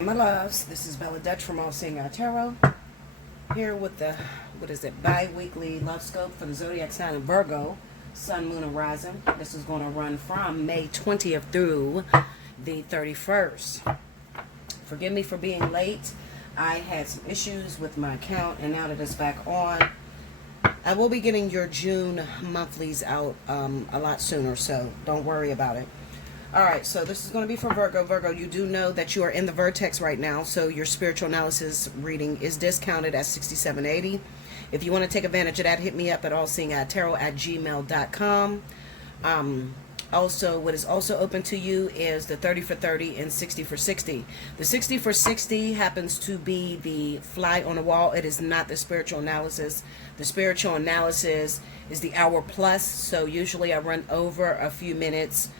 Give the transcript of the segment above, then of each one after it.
My loves, this is Bella Dutch from Allseeingeyetarot, here with the, bi-weekly love scope for the zodiac sign of Virgo, Sun, Moon, and Rising. This is going to run from May 20th through the 31st. Forgive me for being late. I had some issues with my account, and now that it's back on, I will be getting your June monthlies out a lot sooner, so don't worry about it. Alright, so this is going to be for Virgo. Virgo, you do know that you are in the vertex right now, so your spiritual analysis reading is discounted at $67.80. If you want to take advantage of that, hit me up at allseeingeyetarot@gmail.com. Also, what is also open to you is the 30 for 30 and 60 for 60. The 60 for 60 happens to be the fly on the wall. It is not the spiritual analysis. The spiritual analysis is the hour plus, so usually I run over a few minutes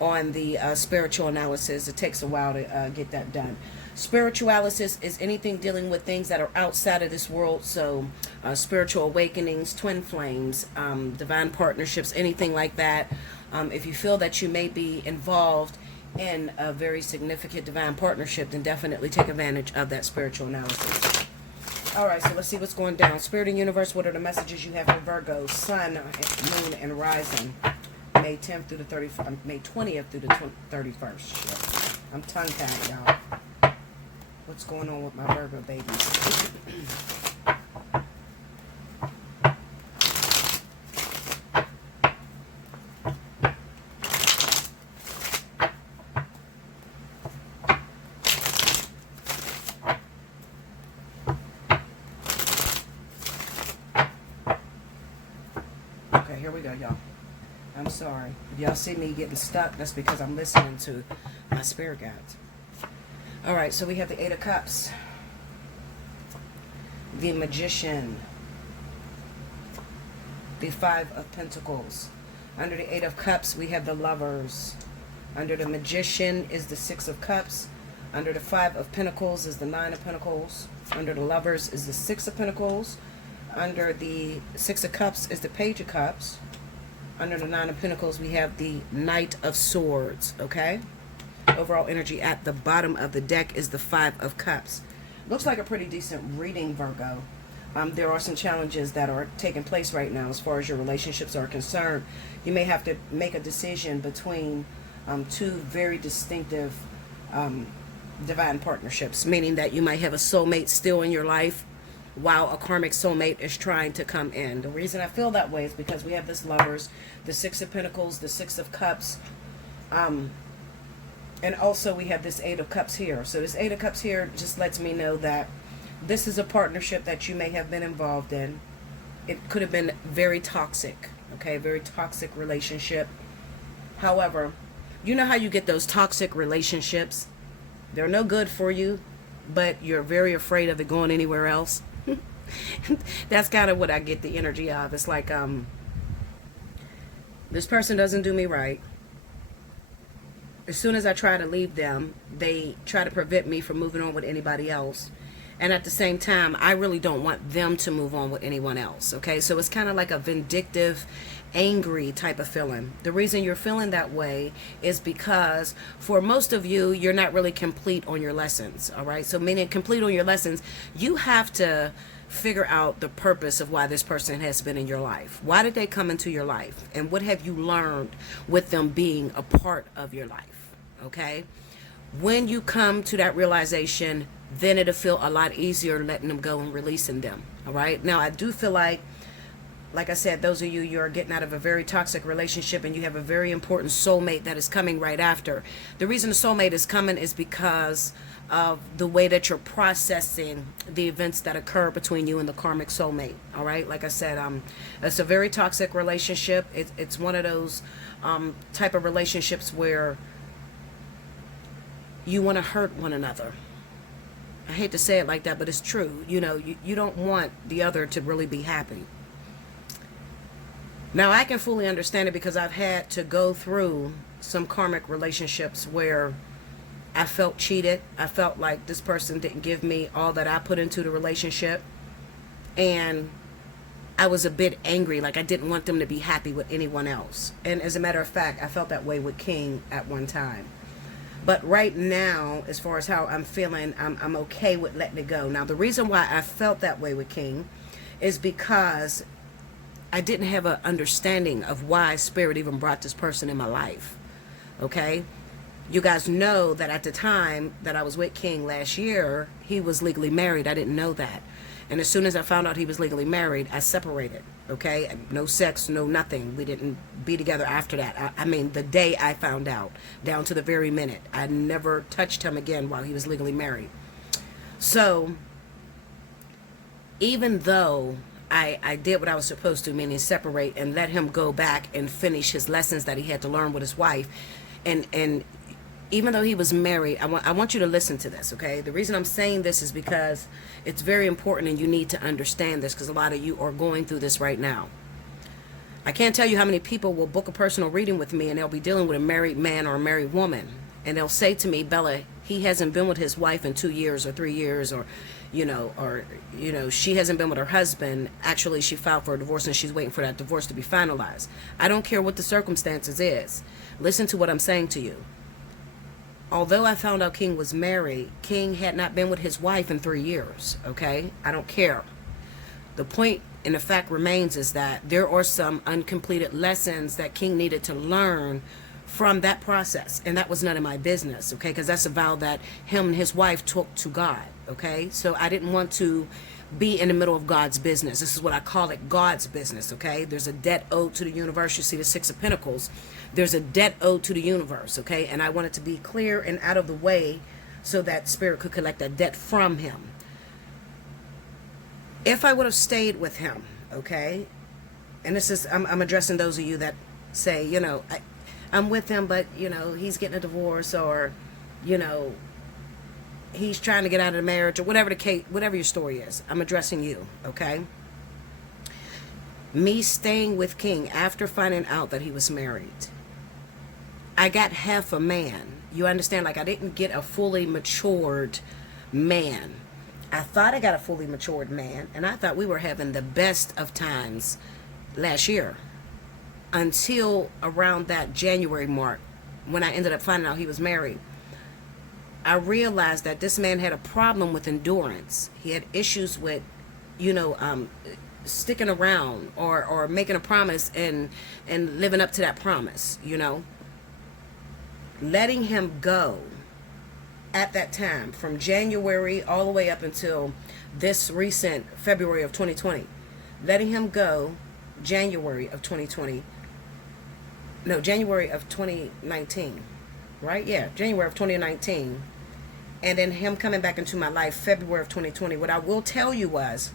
on the spiritual analysis. It takes a while to get that done. Spiritualisis is anything dealing with things that are outside of this world, so spiritual awakenings, twin flames, divine partnerships, anything like that. If you feel that you may be involved in a very significant divine partnership, then definitely take advantage of that spiritual analysis. Alright, so let's see what's going down. Spirit and universe, what are the messages you have for Virgo, Sun, Moon, and Rising? May 10th through the 31st, May 20th through the 31st. Shit. I'm tongue-tied, y'all. What's going on with my Virgo babies? Okay, here we go, y'all. I'm sorry. If y'all see me getting stuck, that's because I'm listening to my spirit guides. Alright, so we have the Eight of Cups, the Magician, the Five of Pentacles. Under the Eight of Cups, we have the Lovers. Under the Magician is the Six of Cups. Under the Five of Pentacles is the Nine of Pentacles. Under the Lovers is the Six of Pentacles. Under the Six of Cups is the Page of Cups. Under the Nine of Pentacles, we have the Knight of Swords, okay? Overall energy at the bottom of the deck is the Five of Cups. Looks like a pretty decent reading, Virgo. There are some challenges that are taking place right now as far as your relationships are concerned. You may have to make a decision between two very distinctive divine partnerships, meaning that you might have a soulmate still in your life while a karmic soulmate is trying to come in. The reason I feel that way is because we have this Lovers, the Six of Pentacles, the Six of Cups, and also we have this Eight of Cups here. So this Eight of Cups here just lets me know that this is a partnership that you may have been involved in. It could have been very toxic, okay, very toxic relationship. However, you know how you get those toxic relationships? They're no good for you, but you're very afraid of it going anywhere else. That's kind of what I get the energy of. It's like, this person doesn't do me right. As soon as I try to leave them, they try to prevent me from moving on with anybody else. And at the same time, I really don't want them to move on with anyone else. Okay, so it's kind of like a vindictive, angry type of feeling. The reason you're feeling that way is because for most of you, you're not really complete on your lessons. All right, so meaning complete on your lessons, you have to figure out the purpose of why this person has been in your life. Why did they come into your life? And what have you learned with them being a part of your life? Okay, when you come to that realization, then it'll feel a lot easier letting them go and releasing them. All right, now I do feel like I said, those of you, you're getting out of a very toxic relationship and you have a very important soulmate that is coming right after. The reason the soulmate is coming is because of the way that you're processing the events that occur between you and the karmic soulmate. All right, like I said, it's a very toxic relationship. It's one of those type of relationships where you want to hurt one another. I hate to say it like that, but it's true. You know, you don't want the other to really be happy. Now, I can fully understand it because I've had to go through some karmic relationships where I felt cheated. I felt like this person didn't give me all that I put into the relationship. And I was a bit angry, like I didn't want them to be happy with anyone else. And as a matter of fact, I felt that way with King at one time. But right now, as far as how I'm feeling, I'm okay with letting it go. Now, the reason why I felt that way with King is because I didn't have an understanding of why Spirit even brought this person in my life. Okay? You guys know that at the time that I was with King last year, he was legally married. I didn't know that. And as soon as I found out he was legally married, I separated. Okay? No sex, no nothing. We didn't be together after that. I mean, the day I found out, down to the very minute. I never touched him again while he was legally married. So, even though I did what I was supposed to, meaning separate and let him go back and finish his lessons that he had to learn with his wife, and even though he was married, I want you to listen to this, okay? The reason I'm saying this is because it's very important and you need to understand this, because a lot of you are going through this right now. I can't tell you how many people will book a personal reading with me and they'll be dealing with a married man or a married woman. And they'll say to me, Bella, he hasn't been with his wife in 2 years or 3 years, or she hasn't been with her husband. Actually, she filed for a divorce and she's waiting for that divorce to be finalized. I don't care what the circumstances is. Listen to what I'm saying to you. Although I found out King was married, King had not been with his wife in 3 years, okay? I don't care. The point and the fact remains is that there are some uncompleted lessons that King needed to learn from that process. And that was none of my business, okay? Because that's a vow that him and his wife took to God, okay? So I didn't want to be in the middle of God's business. This is what I call it, God's business, okay? There's a debt owed to the universe. You see the Six of Pentacles. There's a debt owed to the universe, okay? And I wanted to be clear and out of the way so that Spirit could collect that debt from him. If I would have stayed with him, okay? And this is, I'm addressing those of you that say, I'm with him, but, he's getting a divorce, or, he's trying to get out of the marriage, or whatever the case, whatever your story is. I'm addressing you, okay? Me staying with King after finding out that he was married, I got half a man. You understand? Like, I didn't get a fully matured man. I thought I got a fully matured man, and I thought we were having the best of times last year, until around that January mark, when I ended up finding out he was married. I realized that this man had a problem with endurance. He had issues with, sticking around or making a promise and living up to that promise, Letting him go at that time, from January all the way up until this recent February of 2020. Letting him go January of 2020. No, January of 2019. Right? Yeah, January of 2019. And then him coming back into my life February of 2020. What I will tell you was,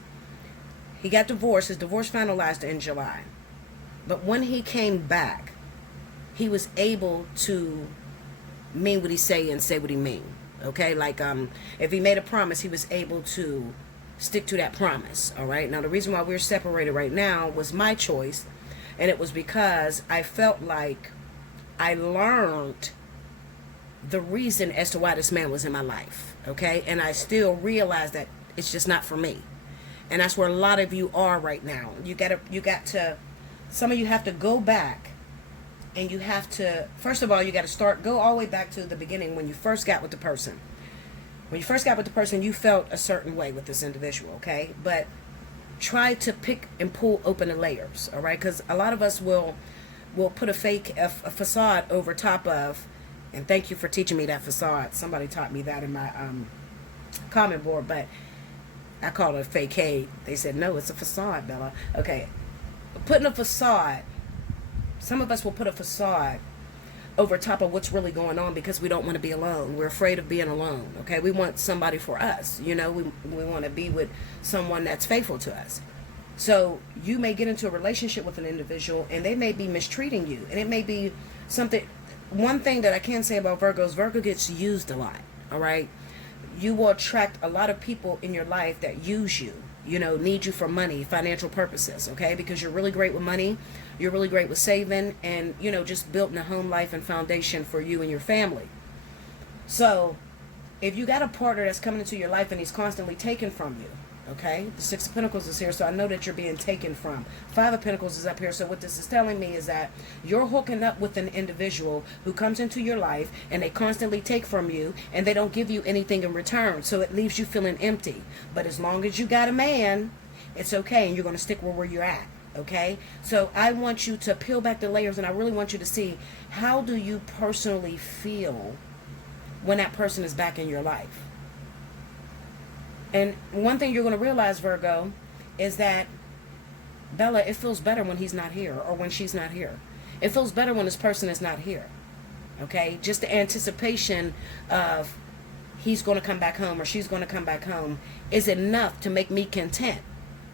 he got divorced. His divorce finalized in July. But when he came back, he was able to mean what he say and say what he mean. Okay? Like, if he made a promise, he was able to stick to that promise. All right? Now, the reason why we're separated right now was my choice. And it was because I felt like I learned the reason as to why this man was in my life. Okay? And I still realize that it's just not for me. And that's where a lot of you are right now. You got to, some of you have to go back, and you have to, first of all, you got to go all the way back to the beginning when you first got with the person. When you first got with the person, you felt a certain way with this individual, okay? But try to pick and pull open the layers, all right? Because a lot of us will put a facade over top of, and thank you for teaching me that facade. Somebody taught me that in my comment board, but I call it a facade. They said, no, it's a facade, Bella. Okay, putting a facade. Some of us will put a facade over top of what's really going on because we don't want to be alone. We're afraid of being alone, okay? We want somebody for us, we want to be with someone that's faithful to us. So you may get into a relationship with an individual and they may be mistreating you. And it may be something, one thing that I can say about Virgos, Virgo gets used a lot, all right? You will attract a lot of people in your life that use you, need you for money, financial purposes, okay? Because you're really great with money. You're really great with saving and, just building a home life and foundation for you and your family. So if you got a partner that's coming into your life and he's constantly taking from you, Okay, the Six of Pentacles is here, so I know that you're being taken from. Five of Pentacles is up here, so what this is telling me is that you're hooking up with an individual who comes into your life and they constantly take from you and they don't give you anything in return, so it leaves you feeling empty. But as long as you got a man, it's okay, and you're going to stick where you're at. Okay, so I want you to peel back the layers, and I really want you to see, how do you personally feel when that person is back in your life? And one thing you're going to realize, Virgo, is that, Bella, it feels better when he's not here or when she's not here. It feels better when this person is not here. Okay? Just the anticipation of he's going to come back home or she's going to come back home is enough to make me content.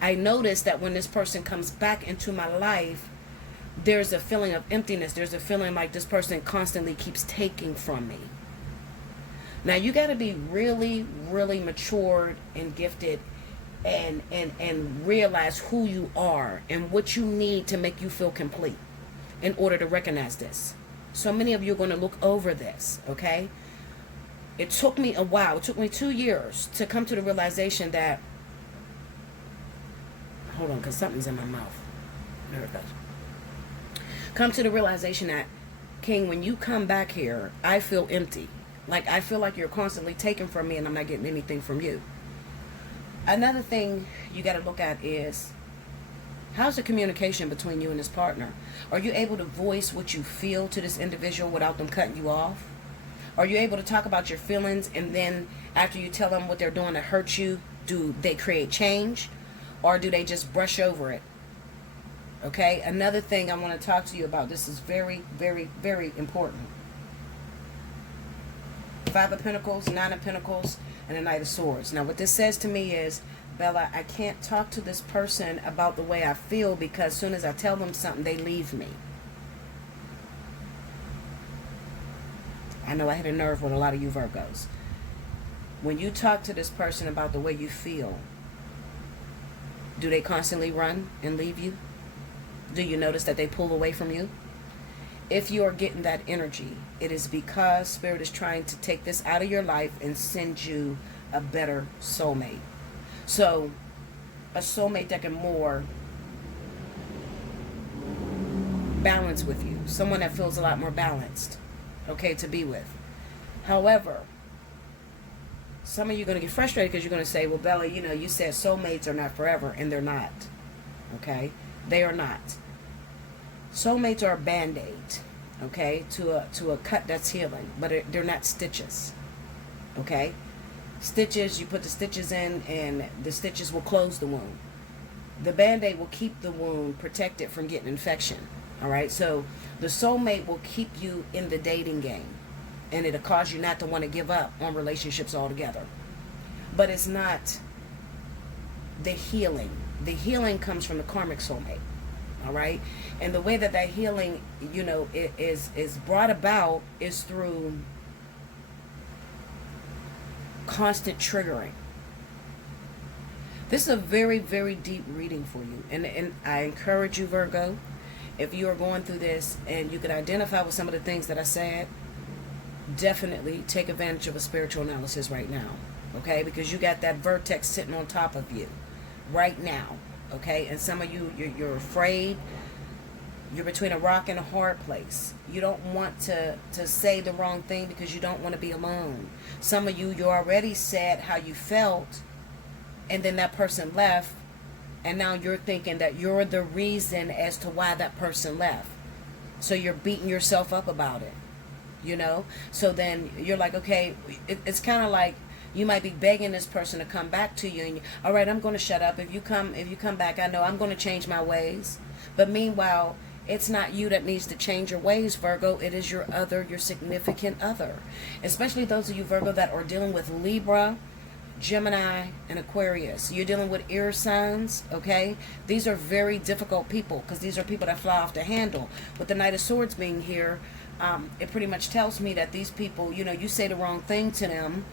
I notice that when this person comes back into my life, there's a feeling of emptiness. There's a feeling like this person constantly keeps taking from me. Now, you got to be really, really matured and gifted and realize who you are and what you need to make you feel complete in order to recognize this. So many of you are going to look over this, okay? It took me a while. It took me 2 years to come to the realization that... Hold on, because something's in my mouth. There it goes. Come to the realization that, King, when you come back here, I feel empty. Like, I feel like you're constantly taking from me and I'm not getting anything from you. Another thing you got to look at is, how's the communication between you and this partner? Are you able to voice what you feel to this individual without them cutting you off? Are you able to talk about your feelings, and then after you tell them what they're doing to hurt you, do they create change? Or do they just brush over it? Okay, another thing I want to talk to you about. This is very, very, very important. Five of Pentacles, Nine of Pentacles, and the Knight of Swords. Now, what this says to me is, Bella, I can't talk to this person about the way I feel because as soon as I tell them something, they leave me. I know I hit a nerve with a lot of you Virgos. When you talk to this person about the way you feel, do they constantly run and leave you? Do you notice that they pull away from you? If you are getting that energy, it is because Spirit is trying to take this out of your life and send you a better soulmate. So, a soulmate that can more balance with you. Someone that feels a lot more balanced, okay, to be with. However, some of you are going to get frustrated because you're going to say, well, Bella, you know, you said soulmates are not forever, and they're not. Okay? They are not. Soulmates are a band-aid, okay, to a cut that's healing, but they're not stitches, okay? Stitches, you put the stitches in, and the stitches will close the wound. The band-aid will keep the wound protected from getting infection, all right? So the soulmate will keep you in the dating game, and it'll cause you not to want to give up on relationships altogether. But it's not the healing. The healing comes from the karmic soulmate. All right, and the way that healing, you know, is brought about is through constant triggering. This is a very, very deep reading for you, and I encourage you, Virgo, if you are going through this and you can identify with some of the things that I said, definitely take advantage of a spiritual analysis right now, okay? Because you got that vertex sitting on top of you right now. Okay, and some of you, you're afraid. You're between a rock and a hard place. You don't want to say the wrong thing because you don't want to be alone. Some of you, you already said how you felt, and then that person left, and now you're thinking that you're the reason as to why that person left. So you're beating yourself up about it, you know? So then you're like, okay, it's kind of like, you might be begging this person to come back to you, and all right, I'm going to shut up. If you come back, I know I'm going to change my ways. But meanwhile, it's not you that needs to change your ways, Virgo. It is your significant other. Especially those of you, Virgo, that are dealing with Libra, Gemini, and Aquarius. You're dealing with air signs, okay? These are very difficult people because these are people that fly off the handle. With the Knight of Swords being here, it pretty much tells me that these people, you know, you say the wrong thing to them,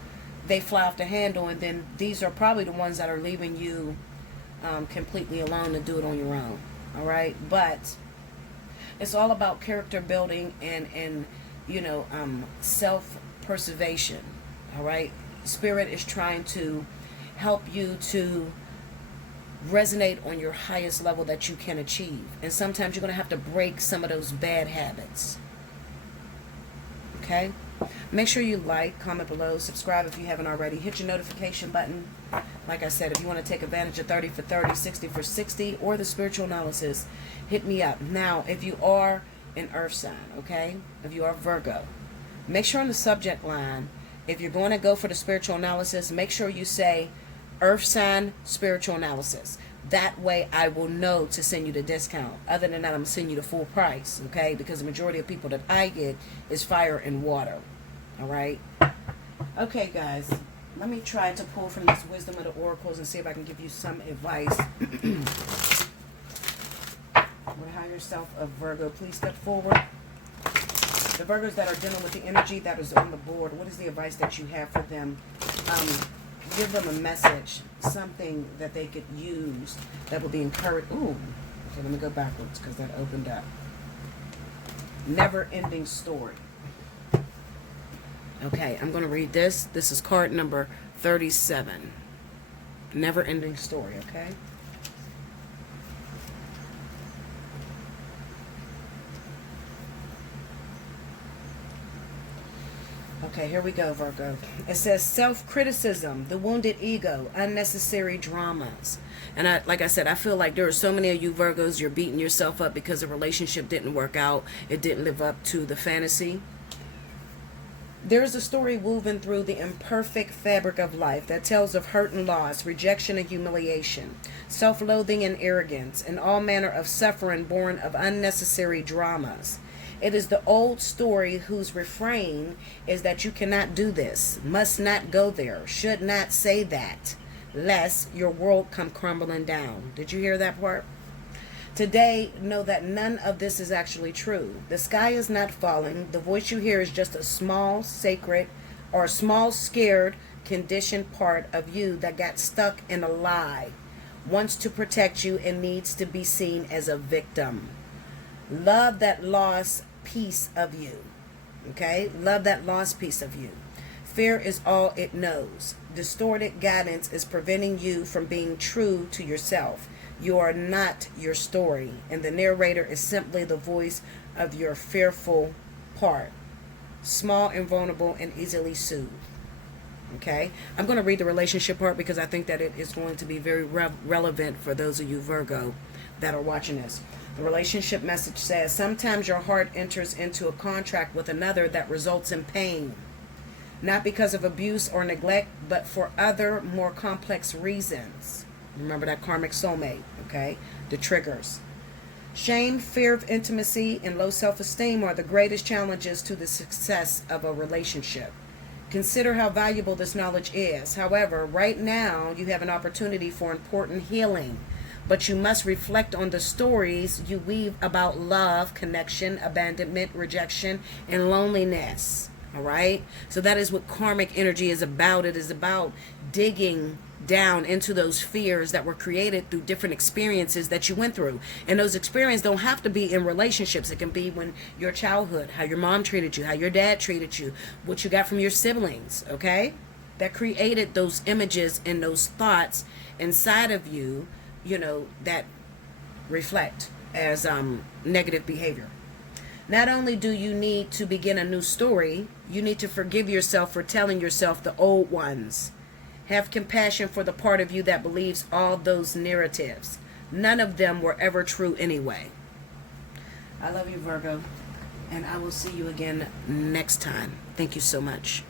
they fly off the handle, and then these are probably the ones that are leaving you completely alone to do it on your own. All right, but it's all about character building and you know, self-preservation. All right, Spirit is trying to help you to resonate on your highest level that you can achieve. And sometimes you're going to have to break some of those bad habits. Okay? Make sure you like, comment below, subscribe if you haven't already. Hit your notification button. Like I said, if you want to take advantage of 30 for 30, 60 for 60, or the spiritual analysis, hit me up. Now, if you are an earth sign, okay? If you are Virgo, make sure on the subject line, if you're going to go for the spiritual analysis, make sure you say earth sign spiritual analysis. That way I will know to send you the discount. Other than that, I'm going to send you the full price, okay? Because the majority of people that I get is fire and water. All right? Okay, guys. Let me try to pull from this wisdom of the oracles and see if I can give you some advice. With higher self of Virgo, please step forward. The Virgos that are dealing with the energy that is on the board, what is the advice that you have for them? Give them a message, something that they could use that will be encouraged. Ooh, okay, let me go backwards because that opened up. Never-ending story. Okay, I'm going to read this. This is card number 37. Never-ending story, okay? Okay, here we go, Virgo. It says self-criticism, the wounded ego, unnecessary dramas. And like I said, I feel like there are so many of you Virgos, you're beating yourself up because the relationship didn't work out. It didn't live up to the fantasy. There's a story woven through the imperfect fabric of life that tells of hurt and loss, rejection and humiliation, self-loathing and arrogance, and all manner of suffering born of unnecessary dramas. It is the old story whose refrain is that you cannot do this, must not go there, should not say that, lest your world come crumbling down. Did you hear that part? Today, know that none of this is actually true. The sky is not falling. The voice you hear is just a small, sacred, or a small, scared, conditioned part of you that got stuck in a lie, wants to protect you, and needs to be seen as a victim. Love that lost piece of you. Okay? Love that lost piece of you. Fear is all it knows. Distorted guidance is preventing you from being true to yourself. You are not your story, and the narrator is simply the voice of your fearful part. Small and vulnerable and easily soothed. Okay? I'm going to read the relationship part because I think that it is going to be very relevant for those of you Virgo that are watching this. The relationship message says, sometimes your heart enters into a contract with another that results in pain. Not because of abuse or neglect, but for other more complex reasons. Remember that karmic soulmate, okay? The triggers. Shame, fear of intimacy, and low self-esteem are the greatest challenges to the success of a relationship. Consider how valuable this knowledge is. However, right now, you have an opportunity for important healing. But you must reflect on the stories you weave about love, connection, abandonment, rejection, and loneliness. All right? So that is what karmic energy is about. It is about digging down into those fears that were created through different experiences that you went through. And those experiences don't have to be in relationships. It can be when your childhood, how your mom treated you, how your dad treated you, what you got from your siblings, okay? That created those images and those thoughts inside of you, you know, that reflect as negative behavior. Not only do you need to begin a new story, you need to forgive yourself for telling yourself the old ones. Have compassion for the part of you that believes all those narratives. None of them were ever true anyway. I love you, Virgo, and I will see you again next time. Thank you so much.